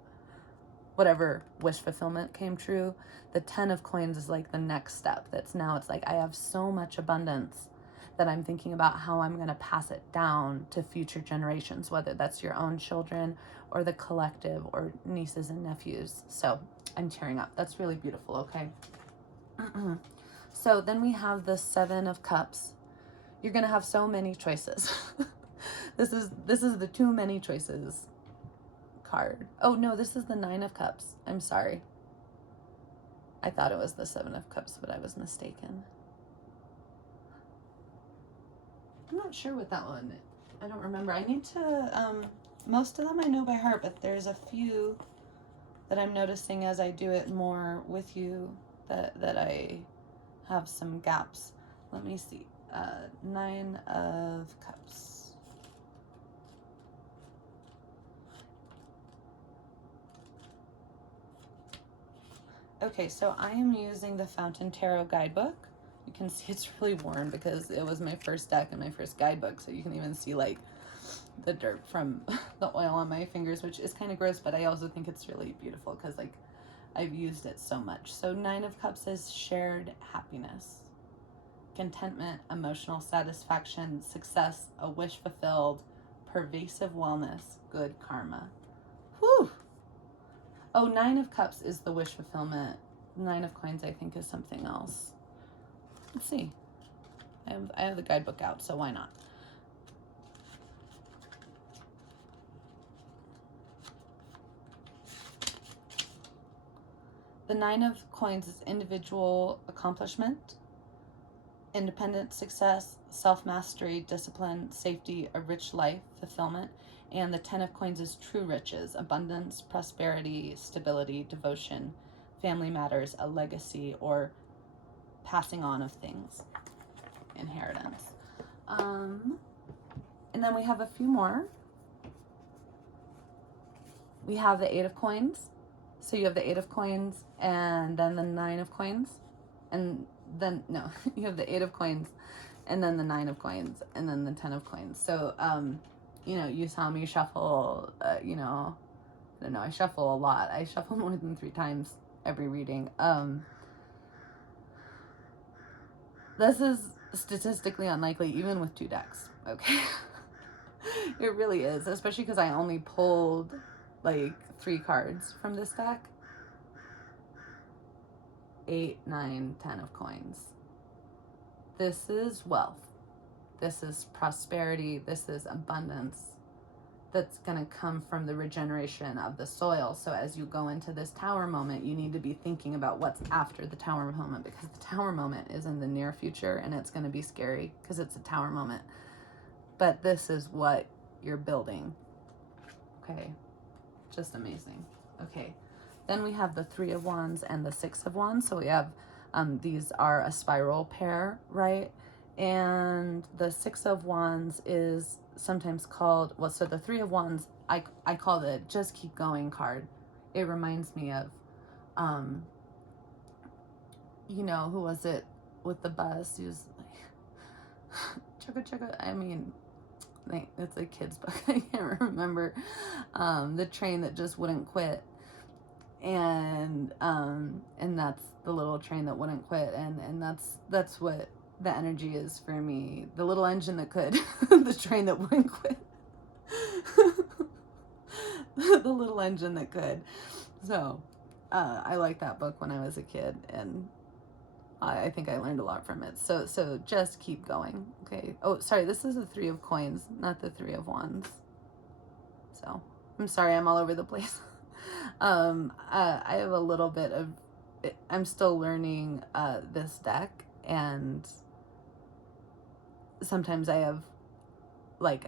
Whatever wish fulfillment came true, the 10 of Coins is like the next step. It's like I have so much abundance that I'm thinking about how I'm going to pass it down to future generations, whether that's your own children or the collective or nieces and nephews. So I'm tearing up. That's really beautiful, okay? So then we have the 7 of Cups. You're going to have so many choices. This is the too many choices card. Oh no, this is the 9 of Cups. I'm sorry. I thought it was the 7 of Cups, but I was mistaken. I'm not sure what that one, I don't remember. I need to, most of them I know by heart, but there's a few that I'm noticing as I do it more with you that I have some gaps. Let me see. 9 of Cups. Okay, so I am using the Fountain Tarot guidebook. You can see it's really worn because it was my first deck and my first guidebook, so you can even see like the dirt from the oil on my fingers, which is kind of gross, but I also think it's really beautiful because like I've used it so much. So 9 of Cups is shared happiness, contentment, emotional satisfaction, success, a wish fulfilled, pervasive wellness, good karma. Whew! Oh, 9 of Cups is the wish fulfillment. 9 of Coins, I think, is something else. Let's see. I have the guidebook out, so why not? The 9 of Coins is individual accomplishment, independent success, self-mastery, discipline, safety, a rich life, fulfillment. And the 10 of Coins is true riches, abundance, prosperity, stability, devotion, family matters, a legacy, or passing on of things, inheritance. And then we have a few more. we have the 8 of coins. So you have the 8 of coins and then the 9 of coins. And then, no, you have the 8 of coins and then the 9 of coins and then the 10 of coins. So, you know, you saw me shuffle, you know, I don't know, I shuffle a lot. I shuffle more than 3 times every reading. This is statistically unlikely, even with 2 decks, okay? It really is, especially because I only pulled like 3 cards from this deck. 8, 9, 10 of coins. This is wealth. This is prosperity. This is abundance that's going to come from the regeneration of the soil. So as you go into this tower moment, you need to be thinking about what's after the tower moment, because the tower moment is in the near future and it's going to be scary because it's a tower moment. But this is what you're building. Okay. Just amazing. Okay. Then we have the 3 of Wands and the 6 of Wands. So we have, these are a spiral pair, right? And the 6 of Wands is sometimes called, well, so the 3 of Wands, I call the just keep going card. It reminds me of, you know, who was it with the bus? He was like, chugga chugga. I mean, it's a kid's book. I can't remember. The train that just wouldn't quit. And that's the little train that wouldn't quit. And that's what the energy is for me. The little engine that could, the train that wouldn't quit. The little engine that could. So, I liked that book when I was a kid, and I think I learned a lot from it. So just keep going. Okay. Oh, sorry. This is the 3 of coins, not the 3 of Wands. So I'm sorry. I'm all over the place. I have a little bit of, I'm still learning, this deck, and sometimes I have like,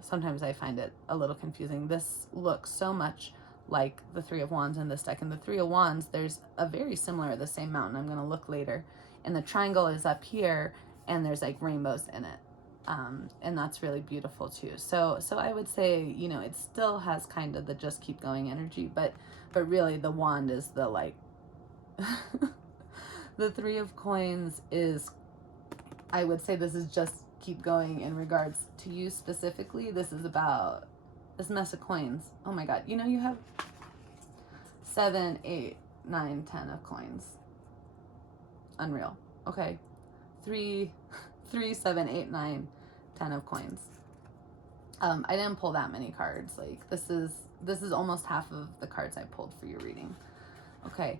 sometimes I find it a little confusing. This looks so much like the 3 of Wands in this deck. And the 3 of Wands, there's a very similar, the same mountain. I'm going to look later. And the triangle is up here, and there's like rainbows in it. And that's really beautiful too. So I would say, you know, it still has kind of the just keep going energy, but really the wand is the like, the 3 of coins is, I would say this is just keep going in regards to you specifically. This is about this mess of coins. Oh my God. You know, you have 7, 8, 9, 10 of coins. Unreal. Okay. 3, 7, 8, 9, 10 of coins. I didn't pull that many cards. Like this is almost half of the cards I pulled for your reading. Okay.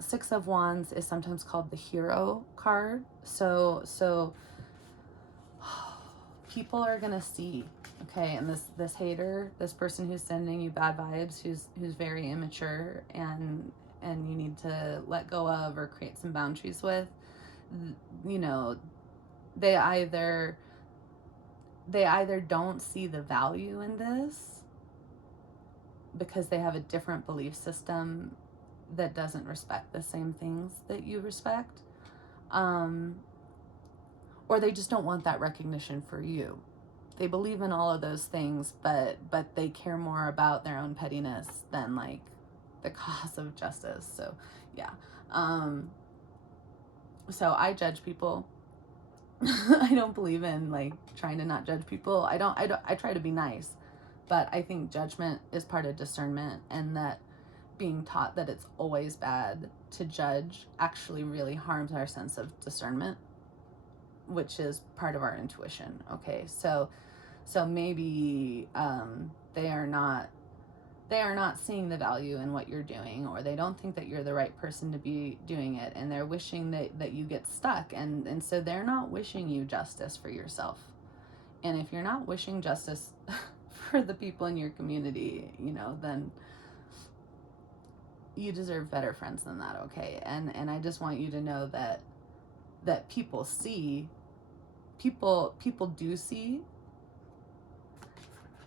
6 of Wands is sometimes called the hero card. So people are gonna see, okay, and this hater, this person who's sending you bad vibes, who's very immature and you need to let go of or create some boundaries with, you know, they either don't see the value in this because they have a different belief system that doesn't respect the same things that you respect, or they just don't want that recognition for you. They believe in all of those things, but they care more about their own pettiness than like the cause of justice. So yeah. So I judge people. I don't believe in like trying to not judge people. I try to be nice, but I think judgment is part of discernment, and that being taught that it's always bad to judge actually really harms our sense of discernment, which is part of our intuition. Okay. So maybe, they are not seeing the value in what you're doing, or they don't think that you're the right person to be doing it, and they're wishing that you get stuck, and so they're not wishing you justice for yourself. And if you're not wishing justice for the people in your community, you know, then you deserve better friends than that. Okay. And I just want you to know that people see, people do see.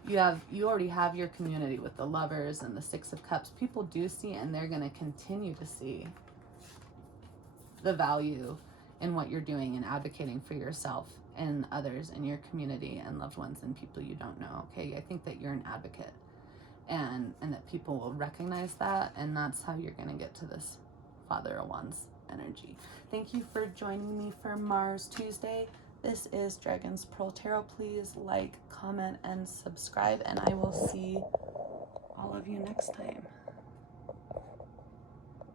You already have your community with the Lovers and the 6 of Cups. People do see, and they're going to continue to see the value in what you're doing and advocating for yourself and others in your community and loved ones and people you don't know. Okay. I think that you're an advocate, and that people will recognize that, and that's how you're going to get to this Father of Wands energy. Thank you for joining me for Mars Tuesday. This is Dragon's Pearl Tarot. Please like, comment, and subscribe, and I will see all of you next time.